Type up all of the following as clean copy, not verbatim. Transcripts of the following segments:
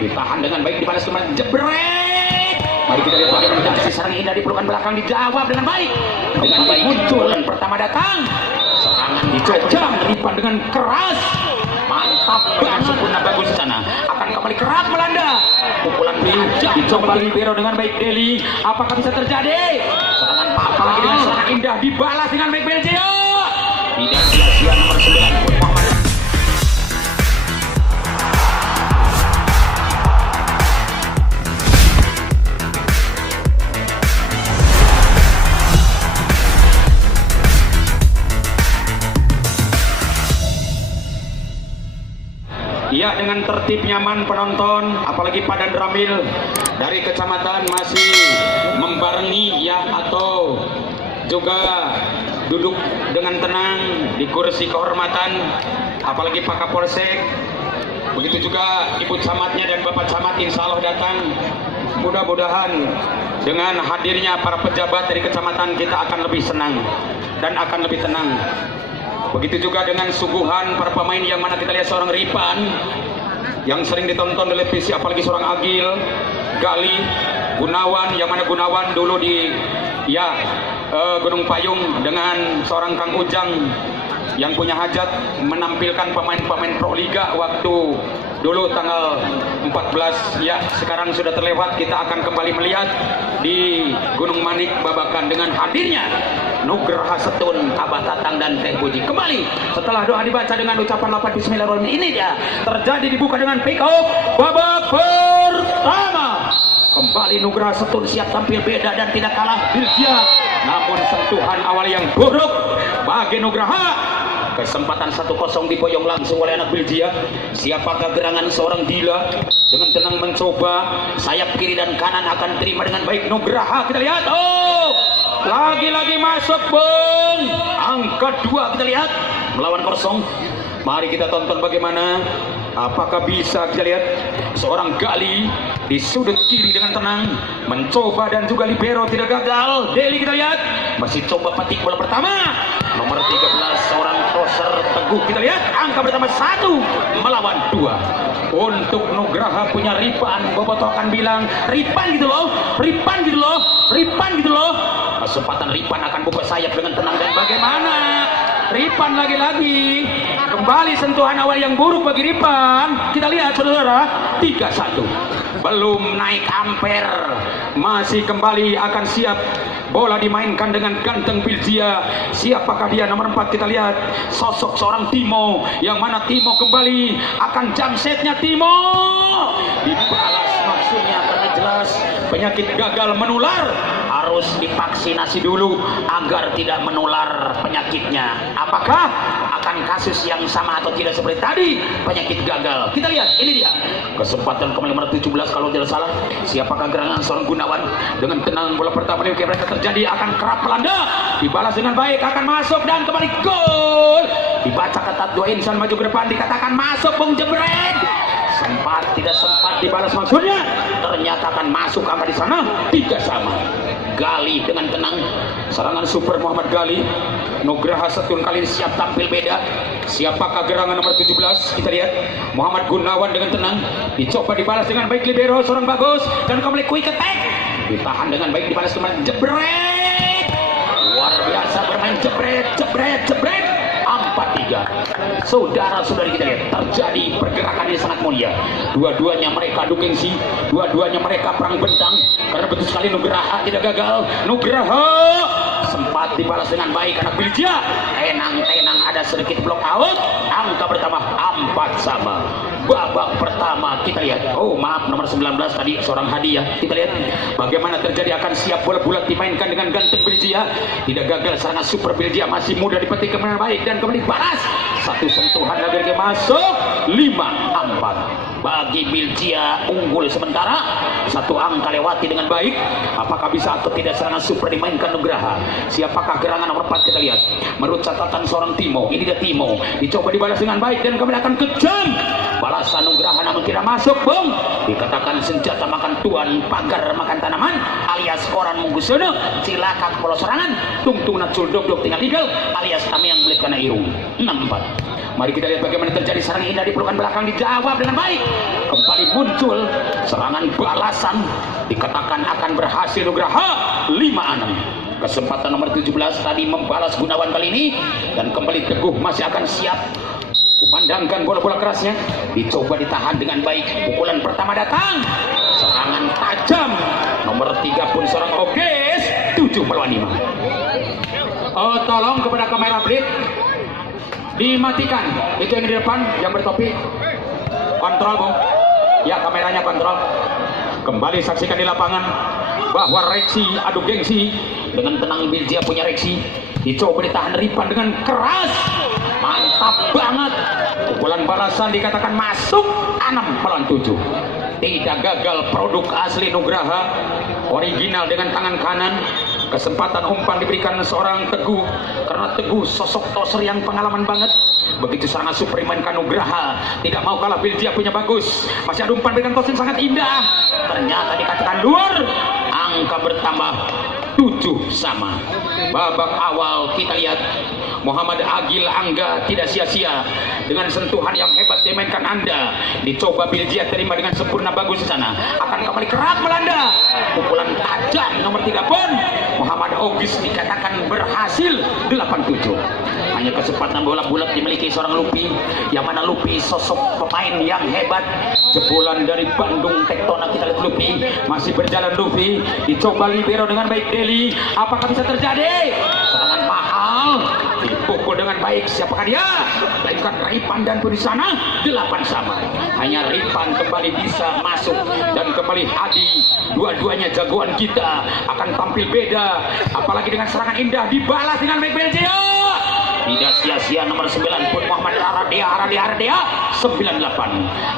ditahan dengan baik, dibalas kembali, jebret. Mari kita lihat bagaimana si serang indah di pelukan belakang, dijawab dengan baik. Dengan baik muncul dan pertama datang, serangan dicocok, Ripan dengan keras, mantap dengan sempurna, bagus di sana. Akan kembali kerap melanda, pukulan bijak dicoba libero dengan baik Deli. Apakah bisa terjadi? Serangan apalagi dengan serangan indah dibalas dengan baik Belgia. Tidak sia-sia nomor 9 Muhammad. Ya, dengan tertib nyaman penonton, apalagi Padan Ramil dari kecamatan masih membarengi ya, atau juga duduk dengan tenang di kursi kehormatan, apalagi Pak Kapolsek, begitu juga Ibu Camatnya dan Bapak Camat insya Allah datang. Mudah-mudahan dengan hadirnya para pejabat dari kecamatan kita akan lebih senang dan akan lebih tenang. Begitu juga dengan suguhan para pemain yang mana kita lihat seorang Ripan yang sering ditonton di televisi, apalagi seorang Agil, Gali, Gunawan, yang mana Gunawan dulu di Gunung Payung dengan seorang Kang Ujang yang punya hajat menampilkan pemain-pemain Pro Liga waktu dulu tanggal 14 ya, sekarang sudah terlewat. Kita akan kembali melihat di Gunung Manik Babakan dengan hadirnya Nugraha Setun, Abah Tatang dan Teh Puji. Kembali setelah doa dibaca dengan ucapan lapan Bismillahirrahmanirrahim, ini dia terjadi, dibuka dengan pick up babak pertama. Kembali Nugraha Setun siap tampil beda dan tidak kalah Belgia, namun sentuhan awal yang buruk bagi Nugraha. Kesempatan 1-0 diboyong langsung oleh anak Belgia. Siapakah gerangan seorang Dila dengan tenang mencoba sayap kiri dan kanan, akan terima dengan baik Nugraha. Kita lihat, oh lagi-lagi masuk Bung, angka 2 kita lihat melawan kosong. Mari kita tonton bagaimana, apakah bisa kita lihat seorang Gali di sudut kiri dengan tenang mencoba dan juga libero tidak gagal. Deli kita lihat masih coba petik bola pertama, nomor 13 seorang crosser Teguh. Kita lihat angka pertama 1 melawan 2 untuk Nugraha punya Ripan. Boboto akan bilang Ripan gitu loh, Ripan gitu loh, Ripan gitu loh. Kesempatan Ripan akan buka sayap dengan tenang, dan bagaimana Ripan lagi-lagi kembali sentuhan awal yang buruk bagi Ripan. Kita lihat saudara, 3-1 belum naik ampere, masih kembali akan siap. Bola dimainkan dengan ganteng Belgia. Siapakah dia? Nomor 4 kita lihat sosok seorang Timo, yang mana Timo kembali akan jam setnya. Timo dibalas maksudnya karena jelas penyakit gagal menular, harus divaksinasi dulu agar tidak menular penyakitnya. Apakah akan kasus yang sama atau tidak seperti tadi penyakit gagal? Kita lihat, ini dia kesempatan kembali nomor 17 kalau tidak salah. Siapakah gerangan seorang Gunawan dengan tenang, bola pertama ini mereka terjadi, akan kerap melanda, dibalas dengan baik, akan masuk dan kembali gol. Dibaca ketat, dua insan maju ke depan, dikatakan masuk Bung, jebret. Sempat tidak sempat dibalas maksudnya, ternyata akan masuk angka di sana. 3-3. Gali dengan tenang, serangan super Muhammad Gali. Nugraha Setun kali ini siap tampil beda. Siapakah gerangan nomor 17? Kita lihat Muhammad Gunawan dengan tenang, dicoba dibalas dengan baik libero seorang bagus, dan kembali quick attack, ditahan dengan baik, dibalas kembali, jebret. Luar biasa bermain, jebret, jebret, jebret. 4-3. Saudara-saudari kita lihat terjadi pergerakan yang sangat mulia. Dua-duanya mereka adu gengsi, dua-duanya mereka perang bentang, karena betul sekali Nugraha tidak gagal. Nugraha sempat dibalas dengan baik anak Belgia. Tenang-tenang, ada sedikit block out. Angka pertama 4-4. Babak pertama kita lihat, oh maaf nomor 19 tadi seorang hadiah. Kita lihat bagaimana terjadi, akan siap bola bulat dimainkan dengan ganteng Belgia. Tidak gagal serangan super Belgia, masih mudah dipetik kemenangan baik, dan kembali balas. Satu sentuhan lagi masuk. 5-4 bagi Belgia, unggul sementara. Satu angka lewati dengan baik. Apakah bisa atau tidak serangan super dimainkan Nugraha? Siapakah gerangan nomor 4? Kita lihat menurut catatan seorang Timo. Ini dia Timo, dicoba dibalas dengan baik dan kemudian akan kejam. Balasan Nugraha namun tidak masuk Bung. Dikatakan senjata makan tuan, pagar makan tanaman, alias koran munggusono, cilaka kepala serangan, tungtung nacul dok tinggal tinggal, alias kami yang belit karena irung. 6-4. Mari kita lihat bagaimana terjadi serangan indah di pelukan belakang, dijawab dengan baik. Kembali muncul serangan balasan, dikatakan akan berhasil Nugraha 5-6. Kesempatan nomor 17 tadi membalas Gunawan kali ini, dan kembali Teguh masih akan siap. Kumandangkan bola-bola kerasnya, dicoba ditahan dengan baik. Pukulan pertama datang, serangan tajam. Nomor 3 pun seorang Oges, 7-5. Oh, tolong kepada kamera Blit dimatikan. Itu yang di depan yang bertopi, kontrol Bung. Ya, kameranya kontrol. Kembali saksikan di lapangan bahwa Reksi adu gengsi dengan tenang. Biljia punya Reksi, dicoba ditahan Ripan dengan keras. Mantap banget. Pukulan balasan dikatakan masuk 6-7. Tidak gagal produk asli Nugraha, original dengan tangan kanan. Kesempatan umpan diberikan seorang Teguh, karena Teguh sosok toser yang pengalaman banget. Begitu serangan super dimainkan Nugraha, tidak mau kalah. Biljia punya bagus, masih ada umpan berikan tosin sangat indah. Ternyata dikatakan luar. Angka bertambah 7-sama. Babak awal kita lihat Muhammad Agil Angga tidak sia-sia dengan sentuhan yang hebat dimainkan Anda. Dicoba Biljia terima dengan sempurna, bagus di sana. Akan kembali kerap melanda. Pukulan tajam nomor 3 pun Muhammad Ogis dikatakan berhasil 8-7. Hanya kesempatan bola bulat dimiliki seorang Lupi, yang mana Lupi sosok pemain yang hebat. Jebolan dari Bandung Tektona, kita lihat Lupi masih berjalan. Lupi dicoba libero dengan baik. Deli, apakah bisa terjadi? Serangan mahal dipukul dengan baik. Siapakah dia? Lainkan Ripan dan pun di sana 8-sama. Hanya Ripan kembali bisa masuk dan kembali Hadi. Dua-duanya jagoan kita akan tampil beda, apalagi dengan serangan indah dibalas dengan baik Biljia. Tidak sia-sia nomor 9 pun Muhammad Aradia 98.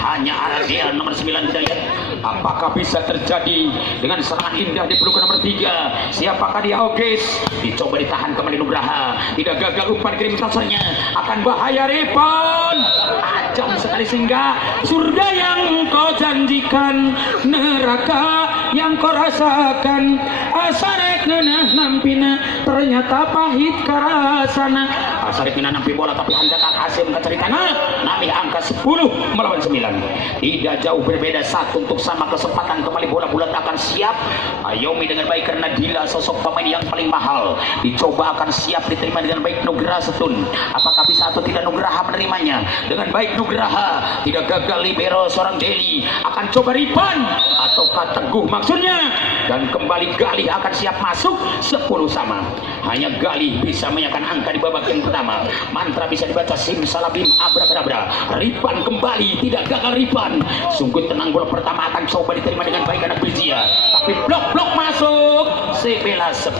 Hanya Aradia nomor 9 kita lihat apakah bisa terjadi dengan serangan indah di pelukan nomor 3. Siapakah dia? Oges dicoba ditahan kembali Nugraha, tidak gagal umpan kirim tosernya, akan bahaya Ripan. Ajam sekali sehingga surga yang kau janjikan, neraka yang kau rasakan, asarek ngenah nampina, ternyata pahit karasana. Asarek ngenah nampi bola tapi hanjak Hasim keceritana. Nami angka 10-9. Tidak jauh berbeda, satu untuk sama kesempatan. Kembali bola bulat akan siap. Ayomi dengan baik karena Dila sosok pemain yang paling mahal. Dicoba akan siap diterima dengan baik Nugraha Setun. Apakah bisa atau tidak Nugraha menerimanya dengan baik? Nugraha tidak gagal. Libero seorang Deli akan coba Ripan ataukah Teguh maksudnya, dan kembali Galih akan siap masuk 10-sama. Hanya Galih bisa menyakan angka di babak yang pertama. Mantra bisa dibaca simsalabim abrakadabra. Ripan kembali, tidak gagal Ripan. Sungguh tenang, bola pertama akan coba diterima dengan baik anak Biljia, tapi blok masuk 11-10.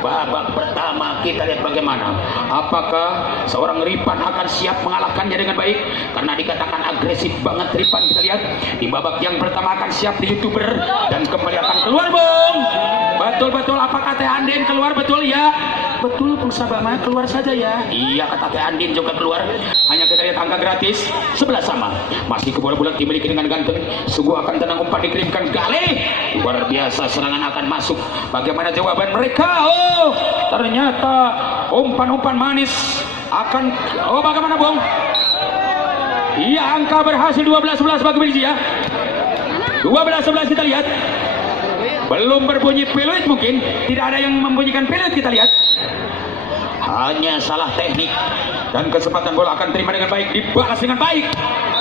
Babak pertama kita lihat bagaimana, apakah seorang Ripan akan siap mengalahkannya dengan baik, karena dikatakan agresif banget Ripan. Kita lihat di babak yang pertama akan siap di YouTuber dan kembali akan keluar Bung. Betul apakah Teh Andin keluar? Betul ya, betul Sabama keluar saja ya. Iya, kata Teh Andin juga keluar. Hanya kita lihat angka gratis 11-sama. Masih ke bola bulat dimiliki dengan ganteng. Sungguh akan tenang umpan dikirimkan Galih. Luar biasa, serangan akan masuk. Bagaimana jawaban mereka? Oh, ternyata umpan-umpan manis akan. Oh, bagaimana Bung? Iya, angka berhasil 12-11 bagi Biljia. 12-11 kita lihat. Belum berbunyi peluit, mungkin tidak ada yang membunyikan peluit. Kita lihat hanya salah teknik, dan kesempatan bola akan terima dengan baik, dibalas dengan baik.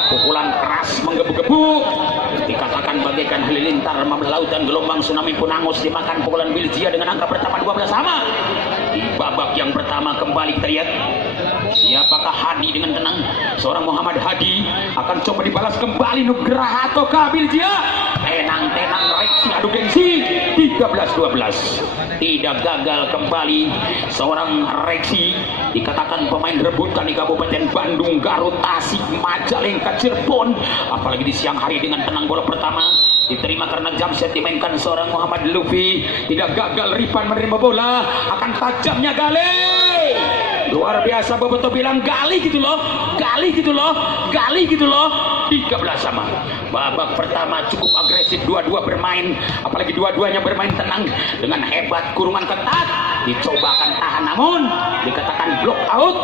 Pukulan keras menggebu-gebu, dikatakan bagaikan halilintar membelah lautan, gelombang tsunami pun angus dimakan pukulan Biljia dengan angka pertama 12-sama. Di babak yang pertama kembali kita lihat siapakah Hadi dengan tenang. Seorang Muhammad Hadi akan coba dibalas kembali Nugraha ataukah Biljia? Tenang Reksi adu gengsi 13-12. Tidak gagal kembali seorang Reksi, dikatakan pemain rebutan di Kabupaten Bandung, Garut, Tasik, Majalengka, Cirebon. Apalagi di siang hari dengan tenang bola pertama diterima karena jamset dimainkan seorang Muhammad Lufi. Tidak gagal Ripan menerima bola, akan tajamnya Galih. Luar biasa, Boboto bilang Galih gitu loh. 13 sama. Babak pertama cukup agresif, dua-dua bermain, apalagi dua-duanya bermain tenang dengan hebat, kurungan ketat, dicobakan tahan namun dikatakan block out.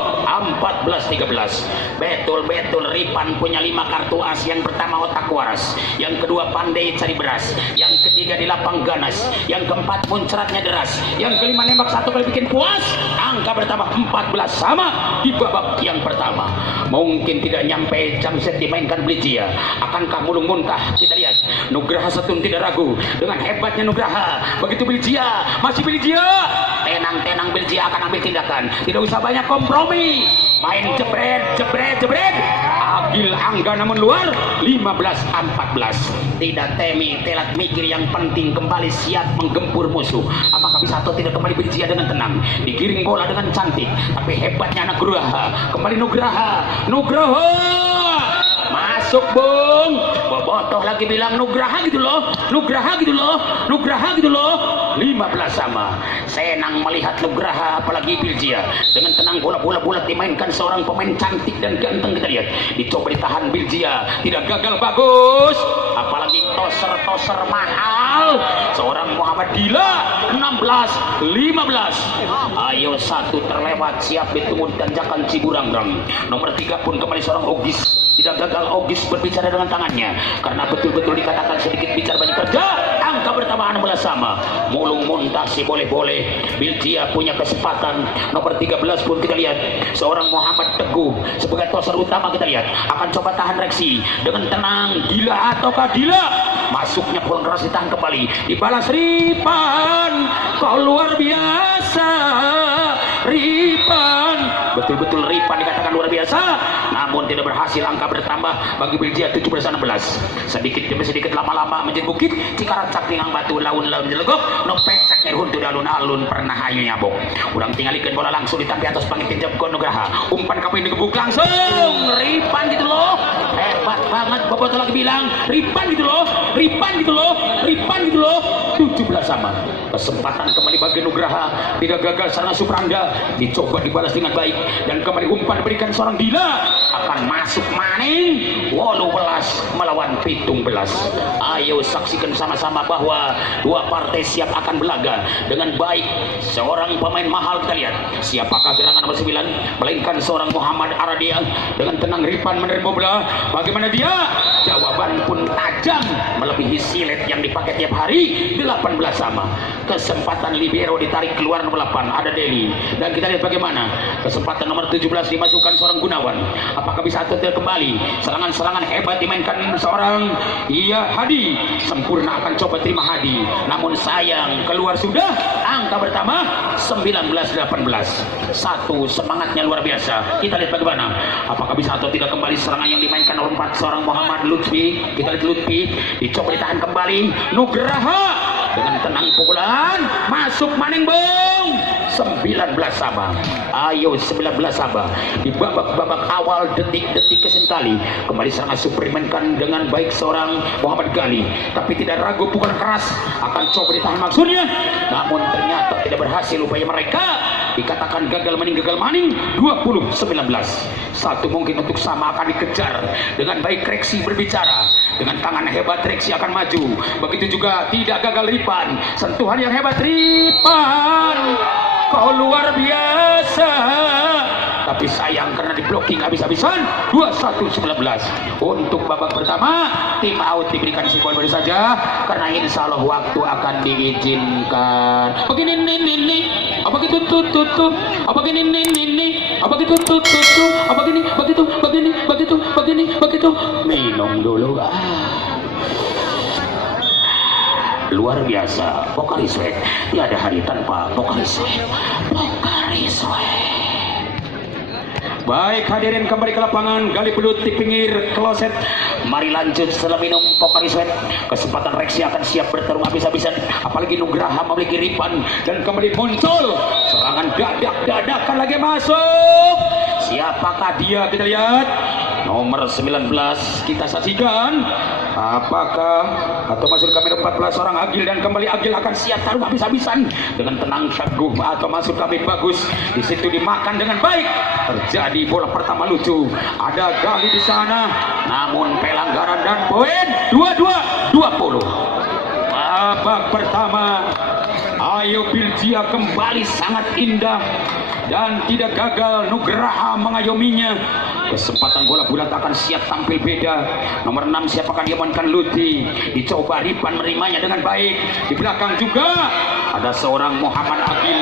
14-13. Betul-betul Ripan punya 5 kartu as. Yang pertama otak waras, yang kedua pandai cari beras, yang ketiga di lapang ganas, yang keempat muncratnya deras, yang kelima nembak 1 kali bikin puas. Angka bertambah 14 sama di babak yang pertama. Mungkin tidak nyampe jam set dimainkan Belgia. Akankah mulung muntah? Kita lihat Nugraha Setun tidak ragu dengan hebatnya Nugraha. Begitu Belgia, masih Belgia, tenang-tenang Belgia akan ambil tindakan, tidak usah banyak kompromi, main jebret jebret jebret. Agil Angga namun luar. 15-14. Tidak temi telat mikir, yang penting kembali siap menggempur musuh. Apakah bisa atau tidak kembali Belgia dengan tenang, digiring bola dengan cantik, tapi hebatnya anak Nugraha. Kembali Nugraha masuk Bung. Bobotoh lagi bilang Nugraha gitu loh, Nugraha gitu loh, Nugraha gitu loh. 15 sama. Senang melihat Nugraha, apalagi Belgia dengan tenang, bola-bola bulat dimainkan seorang pemain cantik dan ganteng. Kita lihat dicoba ditahan Belgia, tidak gagal, bagus. Apalagi toser mahal seorang Muhammad Dila. 16-15. Ayo satu terlewat, siap ditunggu tanjakan Ciburangrang. Nomor 3 pun kembali seorang Ogis. Tidak gagal Ogis berbicara dengan tangannya, karena betul-betul dikatakan sedikit bicara banyak kerja. Angka bertambah 16 sama. Mulung muntah sih boleh-boleh. Belgia punya kesempatan. Nomor 13 pun kita lihat seorang Muhammad Teguh sebagai toser utama. Kita lihat akan coba tahan reaksi dengan tenang. Dila ataukah Dila? Masuknya pulang keras ditahan kembali. Dibalas Ripan. Kau luar biasa Ripan. Betul-betul Ripan dikatakan luar biasa, namun tidak berhasil. Angka bertambah bagi Belgia 17-16. Sedikit demi sedikit, lama-lama menjadi bukit. Cikarancak ningang batu laun-laun jelegok. No pecak nyerhun tu alun-alun pernah hayu nyabok. Urang tinggalikan bola langsung ditampi atas panggil tinjab Nugraha. Umpan kapal ini gebuk langsung. Ripan gitu loh. Hebat banget. Bobotoh lagi bilang Ripan gitu loh, Ripan gitu loh, Ripan gitu loh. 17 sama. Kesempatan kembali bagi Nugraha, tidak gagal sana Supranda, dicoba dibalas dengan baik, dan kembali umpan diberikan seorang Dila. Akan masuk maning 18 melawan 17. Ayo saksikan sama-sama bahwa dua partai siap akan berlaga dengan baik. Seorang pemain mahal, kita lihat siapakah gerangan nomor 9, melainkan seorang Muhammad Aradia. Dengan tenang Ripan menerima bola. Bagaimana dia? Jawaban pun tajam melebihi silet yang dipakai tiap hari. 18 sama. Kesempatan libero ditarik keluar nomor 8, ada Deli, dan kita lihat bagaimana kesempatan nomor 17 dimasukkan seorang Gunawan. Apakah bisa atau tidak kembali? Serangan-serangan hebat dimainkan seorang Hadi. Sempurna akan coba terima Hadi, namun sayang keluar sudah. Angka bertambah 19-18. Satu semangatnya luar biasa. Kita lihat bagaimana, apakah bisa atau tidak kembali serangan yang dimainkan oleh 4 seorang Muhammad Lutfi. Kita lihat Lutfi dicoba ditahan kembali. Nugraha dengan tenang pukulan masuk maning Bung. 19 sama. Ayo 19 sama. Di babak awal detik-detik kesentali kembali serangan superimenkan dengan baik seorang Muhammad Gali, tapi tidak ragu pukulan keras akan coba ditahan maksudnya, namun ternyata tidak berhasil upaya mereka. Dikatakan gagal maning 20-19. Satu mungkin untuk sama akan dikejar dengan baik. Reksi berbicara dengan tangan hebat, Reksi akan maju. Begitu juga tidak gagal Ripan, sentuhan yang hebat Ripan. Kau luar biasa, tapi sayang karena di blocking habis-habisan. 21-19. Untuk babak pertama tim out diberikan si poin baru saja, karena insya Allah waktu akan diizinkan. Begini nih, apa gitu tuh, apa gini nih, apa gitu tuh, apa gini, begitu. Minum dulu. Luar biasa, Pokari Sweat. Tiada hari tanpa Pokari Sweat. Pokari Sweat. Baik, hadirin kembali ke lapangan. Gali Pelut di pinggir kloset. Mari lanjut setelah minum Pokari Sweat. Kesempatan Reksi akan siap bertarung habis-habisan. Apalagi Nugraha memiliki Ripan, dan kembali muncul serangan dadakan lagi masuk. Siapakah dia? Kita lihat. nomor 19 kita saksikan apakah atau masuk kami 14 orang Agil, dan kembali Agil akan siap taruh habis-habisan dengan tenang teguh, atau masuk kami bagus di situ dimakan dengan baik. Terjadi bola pertama lucu, ada Gali di sana, namun pelanggaran dan poin 22-20. Babak pertama, ayo Biljia kembali sangat indah dan tidak gagal Nugraha mengayominya. Kesempatan bola bulat akan siap tampil beda. Nomor 6 siap akan diamankan Luti. Dicoba Ripan menerimanya dengan baik. Di belakang juga ada seorang Muhammad Agil.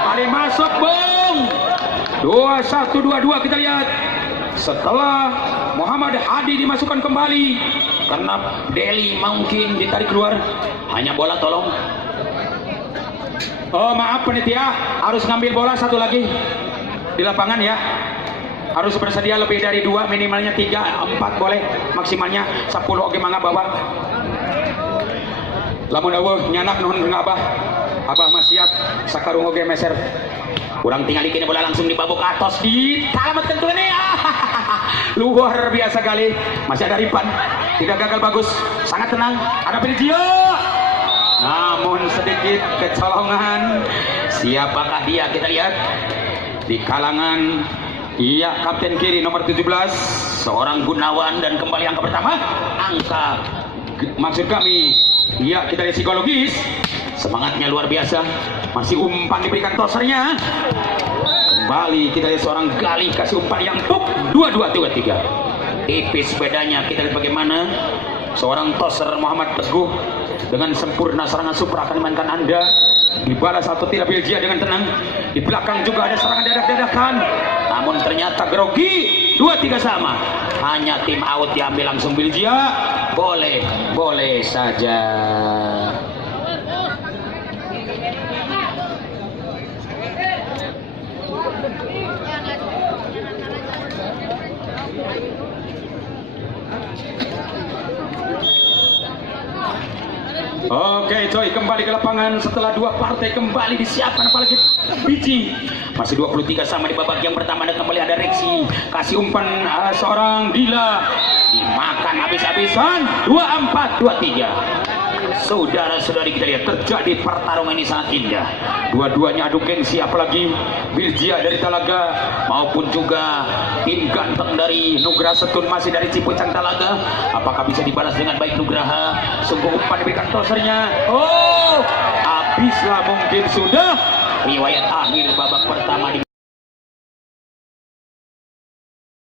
Kembali masuk Bung. 21-22 kita lihat. Setelah Muhammad Hadi dimasukkan kembali karena Deli mungkin ditarik keluar. Hanya bola tolong. Oh maaf panitia, harus ngambil bola satu lagi di lapangan ya. Harus bersedia lebih dari 2, minimalnya 3, 4 boleh, maksimalnya 10. Oke mangga bawa. Lamun eueuh nyanak nuhun ngabah. Abah mah siap sakarung oge meser. Kurang tinggal dikini bola langsung dibabok ke atas, ditalamatkeun tuh nih. Luar biasa kali. Masih ada Ripan. Tidak gagal bagus. Sangat tenang. Ada Biljia. Namun sedikit kecolongan. Siapakah dia? Kita lihat di kalangan kapten kiri nomor 17 seorang Gunawan, dan kembali angka pertama, angka maksud kami kita lihat psikologis, semangatnya luar biasa, masih umpan diberikan tosernya. Kembali kita lihat seorang Gali kasih umpan yang tuk 22-23, tipis bedanya. Kita lihat bagaimana seorang toser Muhammad Teguh dengan sempurna serangan super akan dimainkan Anda. Dibalas atau tidak Biljia dengan tenang. Di belakang juga ada serangan dadak-dadakan, namun ternyata grogi. 2-3 sama. Hanya tim out diambil langsung Biljia. Boleh saja. Oke coy, kembali ke lapangan setelah 2 partai kembali disiapkan, apalagi biji. Masih 23 sama di babak yang pertama, dan kembali ada Reksi kasih umpan seorang Dila, dimakan habis-habisan. 24-23. Saudara-saudari kita lihat terjadi pertarungan ini sangat indah. Dua-duanya adu gengsi, apalagi Biljia dari Talaga maupun juga tim ganteng dari Nugraha Setun masih dari Cipucang Talaga. Apakah bisa dibalas dengan baik Nugraha? Sungguh umpan diberikan tosernya. Oh, habislah mungkin sudah riwayat akhir babak pertama di